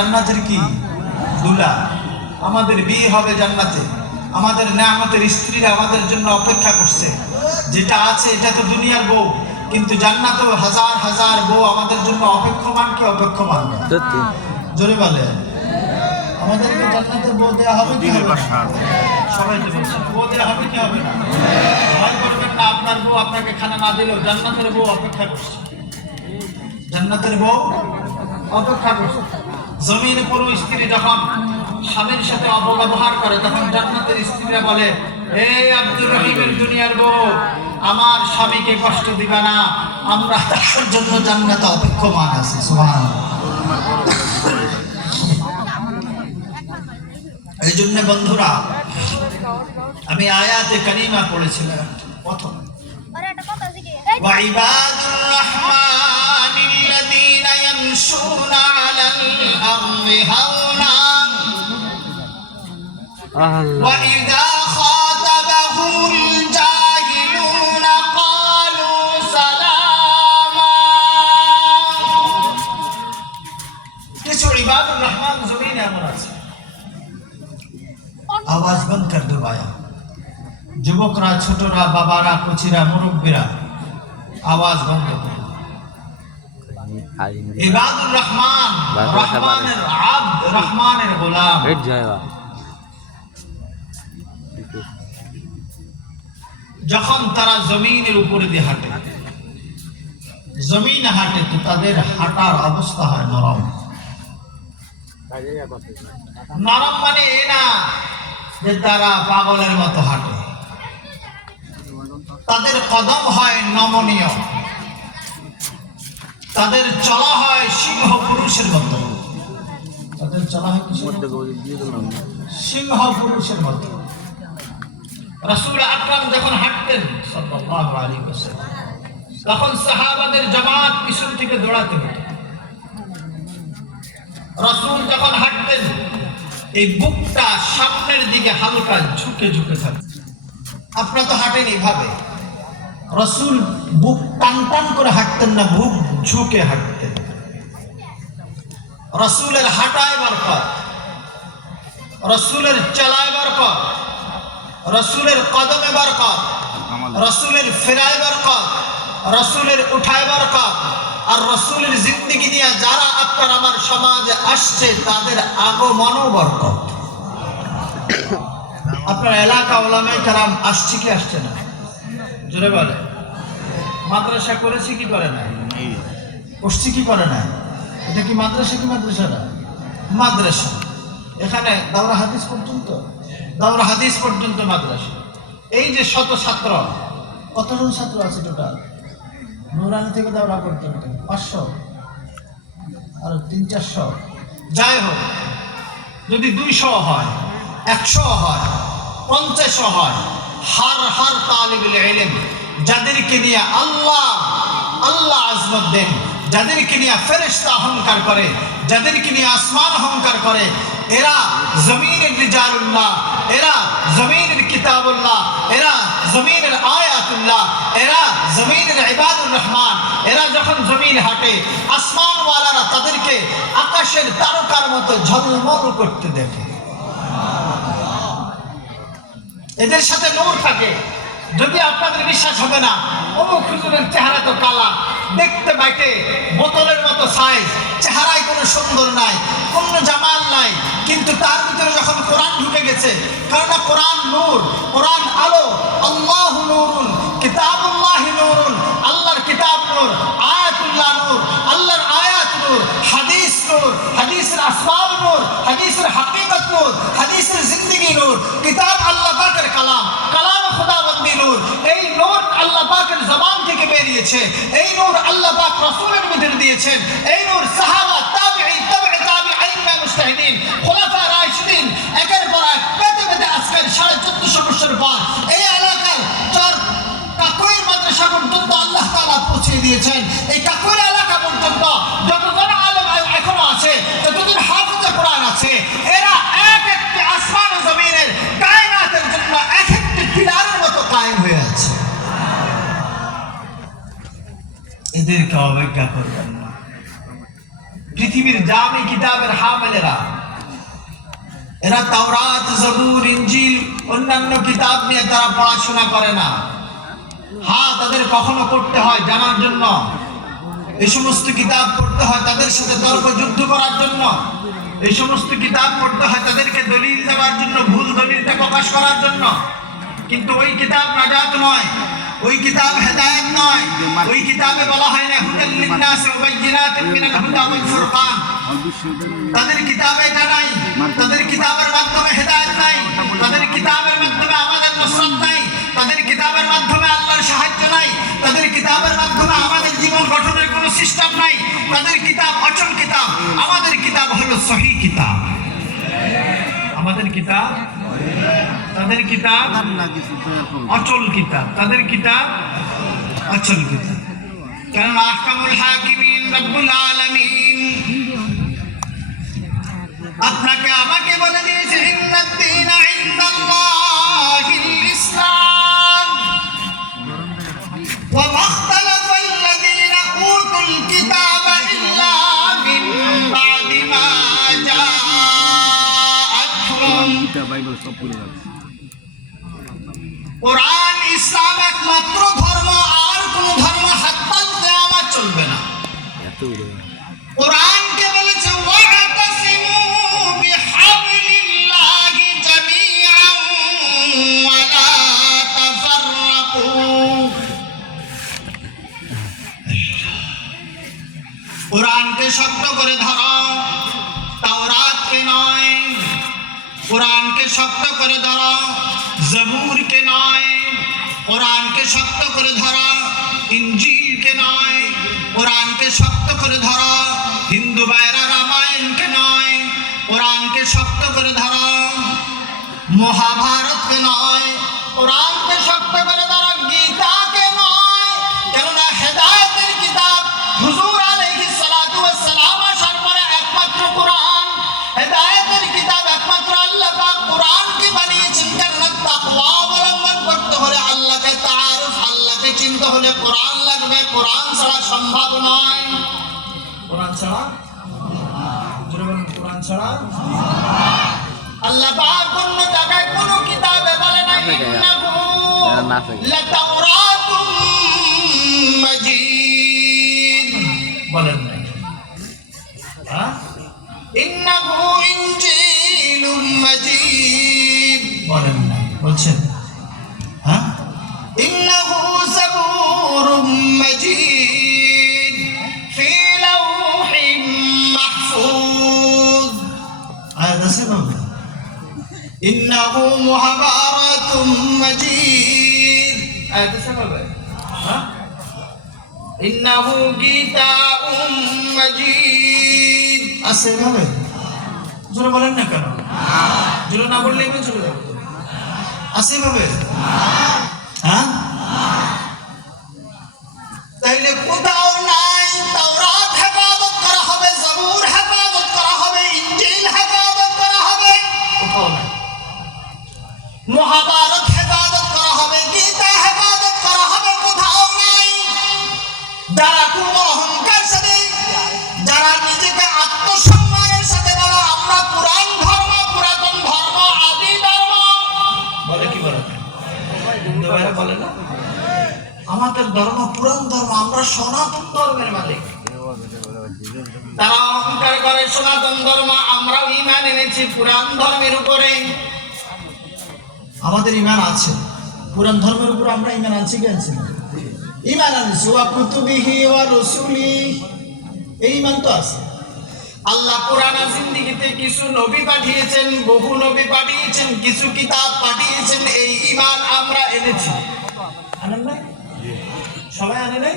জান্নাতের কি দুলা, আমাদের বিয়ে হবে জান্নাতে, আমাদের নেয়ামতের স্ত্রীরা আমাদের জন্য অপেক্ষা করছে। যেটা আছে এটা তো দুনিয়ার বউ, কিন্তু জান্নাতে হাজার হাজার বউ আমাদের জন্য অপেক্ষমান। কি অপেক্ষমান? জোরে বলে আমাদেরকে জান্নাতের বউ দেওয়া হবে কি হবে না? সবাই তো বলছেন বউ দেওয়া হবে কি হবে না? ভয় করবেন না, আপনার বউ আপনাকে খানা না দিলেও জান্নাতের বউ অপেক্ষা করছে। জান্নাতের বউ অপেক্ষা করছে। জমিনে পুরো স্ত্রী যখন স্বামীর সাথে অপব্যবহার করে, তখন জান্নাতের স্ত্রীরা বলে, হে আব্দুর রহিমের দুনিয়ার বউ, আমার স্বামীকে কষ্ট দিবা না, আমরা তার জন্য জান্নাতে অপেক্ষমান আছি। সুবহানাল্লাহ। এই জন্য বন্ধুরা, আমি আয়াতে কারিমা পড়েছিলাম প্রথম, ওয়াইবাদুর রহমানিল্লাযীনা ইয়ামশুনা আলাল আরদি হাওনা ওয়া ইযা খাতাবাহুল জাহিলুনা ক্বালু সালামা। কিছু ইবাদুর রহমান জমিনে এমন আছে। আওয়াজ বন্ধ কর দো ভাইয়া, যুবকরা, ছোটরা, বাবারা, কচিরা, মুরব্বীরা, আওয়াজ বন্ধ করো। ইবাদুর রহমান, রহমানের আব্দ, রহমানের গোলাম, যখন তারা জমিনের উপরে দিয়ে হাঁটে, জমিনে হাঁটে, তো তাদের হাঁটার অবস্থা হয় নরম। নরম মানে এ না যে তারা পাগলের মতো হাঁটে, তাদের কদম হয় নমনীয়, তাদের চলা হয় সিংহ পুরুষের মতো। তাদের চলা হয় সিংহ পুরুষের মতো। রাসূল আকরাম যখন হাঁটতেন সাল্লাল্লাহু আলাইহি ওয়াসাল্লাম, তখন সাহাবাদের জামাত পিছন থেকে দৌড়াতে হতো। রাসূল যখন হাঁটতেন, এই বুকটা সামনের দিকে হালকা ঝুঁকে ঝুঁকে থাকত। আপনারা তো হাঁটেন এইভাবে, রাসূল বুক টান টান করে হাঁটতেন না, বুক ঝুঁকে হাঁটতেন। রাসূলের হাঁটায় বরকত, রাসূলের চলায় বরকত, রাসূলের কদমে বরকত, রাসূলের ফেরায় বরকত, রাসূলের উঠায় বরকত। আর রাসূলের জিন্দেগি নিয়ে যারা আপনার আমার সমাজে আসছে, তাদের আগমনও বরকত। আপনার এলাকা ওলামায়ে কেরাম আসছে কি আসছে না? জোরে বলে। মাদ্রাসা করেছে কি করে না? করছে কি করে না? এটা কি মাদ্রাসা কি মাদ্রাসা না? মাদ্রাসা। এখানে দাওরা হাদিস পর্যন্ত, দাওরা হাদিস পর্যন্ত মাদ্রাসা। এই যে শত ছাত্র, কতজন ছাত্র আছে টোটাল? নুরানি থেকে দাওরা পর্যন্ত 500 আর 300-400, যাই হোক, যদি 200 হয়, 100 হয়, 50 হয়, হার তালিবুল ইলম, যাদেরকে নিয়ে আল্লাহ আজমত দেন, যাদেরকে নিয়ে ফেরেশতা অহংকার করে, যাদেরকে নিয়ে আসমান অহংকার করে, এরা জমিনের রিজালুল্লাহ, এরা জমিনের কিতাবুল্লাহ, এরা জমিনের আয়াতুল্লাহ, এরা জমিনের ইবাদুর রহমান। এরা যখন জমিন হাঁটে, আসমানওয়ালারা তাদেরকে আকাশের তারকার মতো ঝলমল করতে দেখে। এদের সাথে নূর থাকে। যদি আপনাদের বিশ্বাস হবে না, অমুক হুজুরের চেহারা তো কালা, দেখতে বাইটে, বোতলের মতো সাইজ, চেহারায় কোনো সুন্দর নাই, কোনো জামাল নাই, কিন্তু তার ভিতরে যখন কোরআন ঢুকে গেছে, কারণ কোরআন নূর, কোরআন আলো, আল্লাহু নূরুন কিতাবুল্লাহি নূরুন, আল্লাহর কিতাব নূর, আয়াতুল্লাহ নূর, আল্লাহর আয়াত নূর, হাদিস নূর, হাদিসের আসবাব নূর, হাদিসের হাকিকত নূর, হাদিসের জিন্দেগি নূর, কিতাব আল্লাহ পাকের কালাম, কালাম খোদাবন্দি নূর। এই নূর আল্লাহ পাকের জবান থেকে বেরিয়েছে, এই নূর আল্লাহ পাক রাসূলের ভিতরে দিয়েছেন। এই নূর সাহাবা, তাবিঈন, তাবিঈ তাবিঈন, মুজতাহিদিন, খুলাফা রাশিদিন একের পর এক পেতে পেতে আজকে 1450 বছর পর এই এলাকার কাকুইর মাদ্রাসা পর্যন্ত আল্লাহ তাআলা পৌঁছে দিয়েছেন। এই কাকুইর এলাকা পর্যন্ত যতজন আলেম এখনো আছে, যতজন হাফেজে কোরআন আছে, এরা এক একটি আসমান ও জমিনের কায়নাতের জন্য এক একটি পিলারের মতো কায়েম হয়ে আছে। এদেরকে অবজ্ঞা করবেন না। পৃথিবীর জামি কিতাবের হামেলেরা। এরা তাওরাত, জবুর, ইনজিল অন্যান্য কিতাব নিয়ে তারা পড়াশোনা করে না। হ্যাঁ, তাদের কখনো পড়তে হয় জানার জন্য, এই সমস্ত কিতাব পড়তে হয় তাদের সাথে তর্ক যুদ্ধ করার জন্য, এই সমস্ত কিতাব পড়তে হয় তাদেরকে দলিল দেওয়ার জন্য, ভুল দলিলটা প্রকাশ করার জন্য। কিন্তু ওই কিতাব নাজাত নয়, ওই কিতাব হেদায়েত নয়। ওই কিতাবে বলা হয় না হুদাল লিন্নাস ওয়া বাইয়িনাতিন মিনাল হুদা ওয়াল ফুরকান। তাদের কিতাবে এটা নাই, তাদের কিতাবের মাধ্যমে হেদায়েত নাই, তাদের কিতাবের মাধ্যমে আমাদের নসরত নাই, তাদের কিতাবের মাধ্যমে আল্লাহর সাহায্য নাই, তাদের কিতাবের মাধ্যমে আমাদের জীবন গঠনের কোনো সিস্টেম নাই। তাদের কিতাব অচল কিতাব, আমাদের কিতাব হলো সহিহ কিতাব। আমাদের কিতাব, তাদের কিতাব অচল কিতাব, তাদের কিতাব অচল কিতাব। কারণ আহকামুল হাকিমিন রব্বুল আলামিন আপনাকে আমাকে বলে দিয়েছে ইন্নাদ-দীনা ইনদাল্লাহিল ইসলাম ওয়া মাখতালাফাল্লাযীনা উতুল কিতাবা ইল্লা মিন বা'দি মা জাআতহুম। কোরআন ইসলাম একমাত্র ধর্ম, আর কোন ধর্ম হাত্তাল কিয়ামত চলবে না। কোরআনকে বলেছে ওয়া'তাসিমু বিহাবলিল্লাহি জামিআন ওয়া লা তাফাররাকু। কোরআনকে শক্ত করে ধরো, তাওরাতকে নয়। কোরআনকে শক্ত করে ধরো, জবুরকে নয়। কোরআনকে শক্ত করে ধরো, ইনজিলকে নয়। কোরআনকে শক্ত করে ধরো, হিন্দু ভাইরা রামায়ণকে নয়। কোরআনকে শক্ত করে ধরো, মহাভারতকে নয়। কোরআনকে শক্ত করে ধরো, গীতাকে নয়। কেননা হেদায়েতের কিতাব হুজুর আলাইহিস সালাতু ওয়াস সালাম আসার পরে একমাত্র কোরআন। হেদায়েতের কিতাব একমাত্র আল্লাহ পাক কোরআনকে বানিয়েছেন। কেননা তাকওয়া অবলম্বন করতে হলে, আল্লাহকে তাআরুফ, আল্লাহকে চিনতে হলে কোরআন লাগবে। কোরআন ছাড়া সম্ভব নয়। কোরআন ছাড়া, কোরআন ছাড়া আল্লাহ পাক কোন জায়গায় কোন কিতাবে বলে না ইন্নাহু লাতাওরাতুম মাজিদ, বলেন না। হ্যাঁ, ইন্নাহু ইনজিলুম মাজিদ, বলেন না, বলছেন। হ্যাঁ, ইন্নাহু যাবুরুম মাজিদ ফি লাওহিম মাহফুজ। আয়াত আছে না? ইন্নাহু মুহাবারাতুম মাজিদ, আয়াত আছে না? হ্যাঁ, ইন্নাহু গীতাউম মাজিদ আছে না? জোরে বলেন না কেন? জোরে না বললে এমনি চলে যাবে। আছে ভাবে? হ্যাঁ, তাইলে কোথাও নাই তাওরাত হেফাজত করা হবে, জবুর হেফাজত করা হবে, ইনজিল হেফাজত করা হবে, কোথাও নাই। মহাভারত হেফাজত করা হবে, গীতা হেফাজত করা হবে, কোথাও নাই। যারা খুব অহংকার সাথে, যারা নিজেকে আত্মসম্মানের সাথে বলো আমরা পুরাণ ধর্ম, পুরাতন ধর্ম, আদি ধর্ম বলে, কি বলে? বলে না আমাদের ধর্ম পুরাণ ধর্ম, আমরা সনাতন ধর্মের মালিক। তারা অহংকার করে সনাতন ধর্ম, আমরাও ঈমান এনেছি পুরাণ ধর্মের উপরে। আমাদের ঈমান আছে পুরাণ ধর্মের উপর, আমরা ঈমান আনছি কি আনছি? ঈমান আনছি। ওয়া কুতুবিহি ওয়া রাসূলি, এই ঈমান তো আছে। আল্লাহ পুরানা জিন্দেগিতে কিছু নবী পাঠিয়েছেন, বহু নবী পাঠিয়েছেন, কিছু কিতাব পাঠিয়েছেন, এই ঈমান আমরা এনেছি। আনেন নাই? সবাই আনে নাই?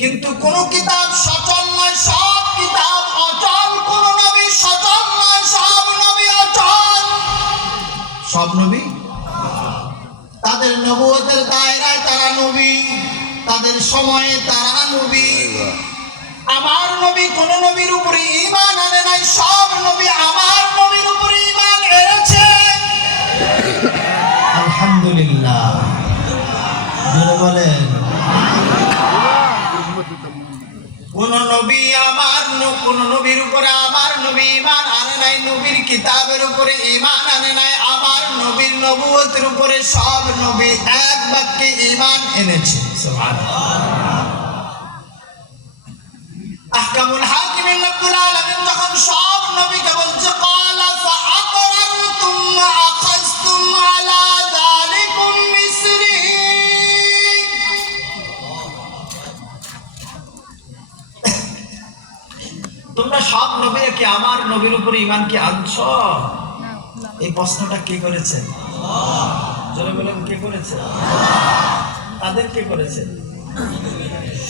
কিন্তু কোন কিতাব সচল নয়, সব কিতাব অচল। কোন নবী সচল নয়, সব নবী অচল। সব নবী তাদের নবুয়তের দায়রায় তারা নবী, তাদের সময়ে তারা নবী। আমার নবী কোন নবীর উপরে ঈমান আনে নাই, সব নবী আমার নবীর উপরে ঈমান এনেছে। আলহামদুলিল্লাহ বলেন। কোন নবী আমার, কোন নাই, নবীর কিতাবের উপরে ঈমান আনে নাই, আমার নবীর নবুয়তের উপরে সব নবী এক বাক্যে ঈমান এনেছে। সুবহানাল্লাহ। আহকামুল হাকিমিন রব্বুল আলামিন যখন সব নবীকে বলছে ক্বালা ফাআকরারতুম ওয়া আখাযতুম আলা যালিকুম মিসরি, তোমরা সব নবীরা কি আমার নবীর উপরে ঈমান কি আনছো? এই প্রশ্নটা কে করেছে? আল্লাহ। জোরে বলেন কে করেছে? তাদের কে করেছে?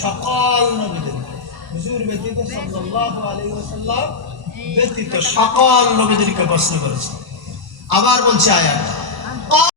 সকল নবীদের, হুজুর ব্যতীত সাল্লাল্লাহু আলাইহি ওয়াসাল্লাম ব্যতীত সকল নবীদেরকে প্রশ্ন করেছে। আবার বলছে আয়াত